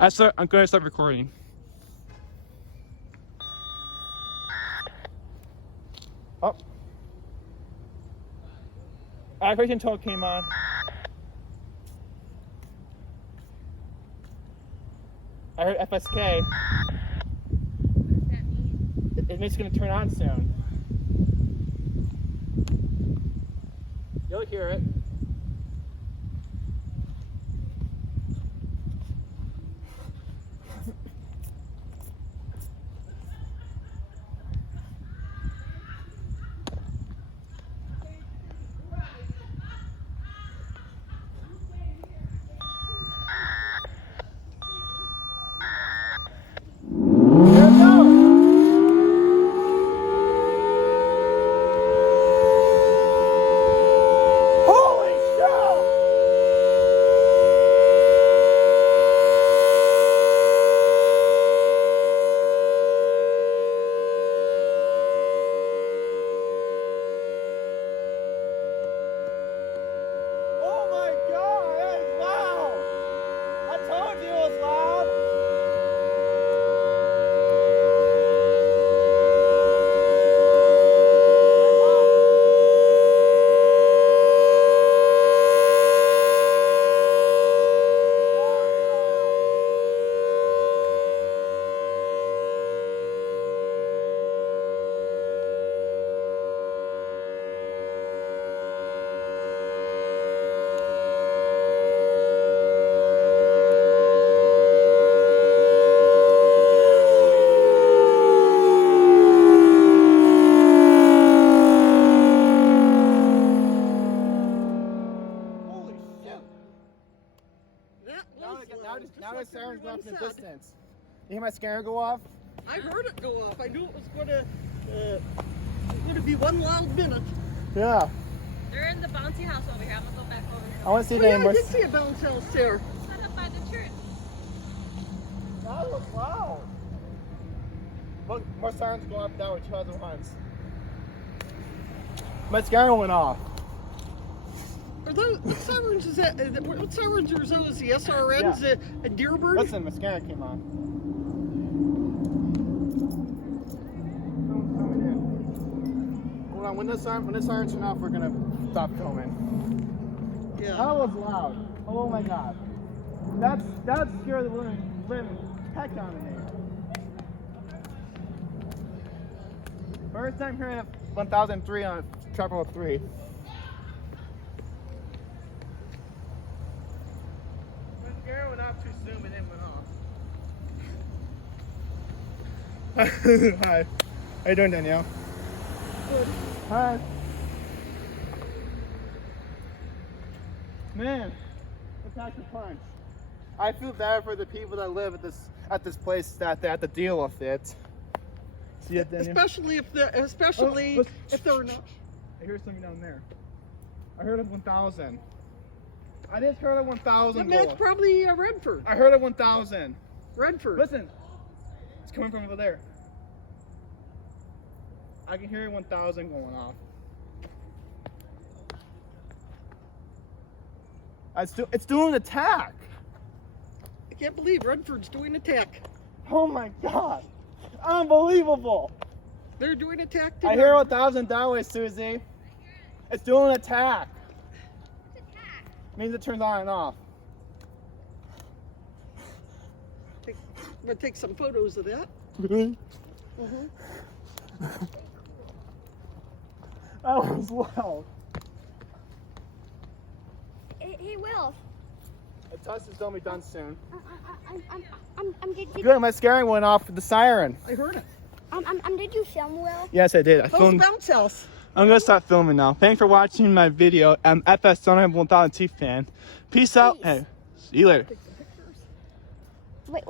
I'm going to start recording. Oh. Activation toll came on. I heard FSK. What does that mean? It means it's going to turn on soon. You'll hear it. Now the siren's off in the distance. You hear my siren go off? I heard it go off. I knew it was going to be one loud minute. Yeah. They're in the bouncy house over here. I'm gonna go back over here. I want to see Oh, the yeah, I more. did see a bounce house there. Set up by the church. That was loud. Look, more sirens going up and down with 2001s. My siren went off. Are those what sirens? What sirens are those? The SRNs, Yeah. a Deerbird? Listen, my siren came on. Hold on, when the sirens turn off, we're gonna stop filming. Yeah. That was loud. Oh my god. That scared the living heck out of me. First time hearing 1003 on Triple 3. My scare went off too soon and then went off. Hi. How you doing, Danielle? Good. Hi. Man, it packed a punch. I feel bad for the people that live at this place that they have to deal with it. See it, Danielle? Especially if they're not. I hear something down there. I heard a 1000. I just heard a 1000. That's probably Redford. I heard a 1000. Redford. Listen, it's coming from over there. I can hear 1000 going off. It's doing an attack. I can't believe Redford's doing attack. Oh my god. Unbelievable. They're doing attack. I hear 1000 that way, Susie. It's doing an attack. What's attack? Means it turns on and off. I'm gonna take some photos of that. Really? That was loud. He will. The test is gonna be done soon. Did Good, my scaring went off with the siren. I heard it. did you film Will? Yes, I did. I Those filmed. bounce house. I'm gonna start filming now. Thanks for watching my video. I'm FS Thunderbolt1003 fan. Peace out. Hey, see you later. Wait.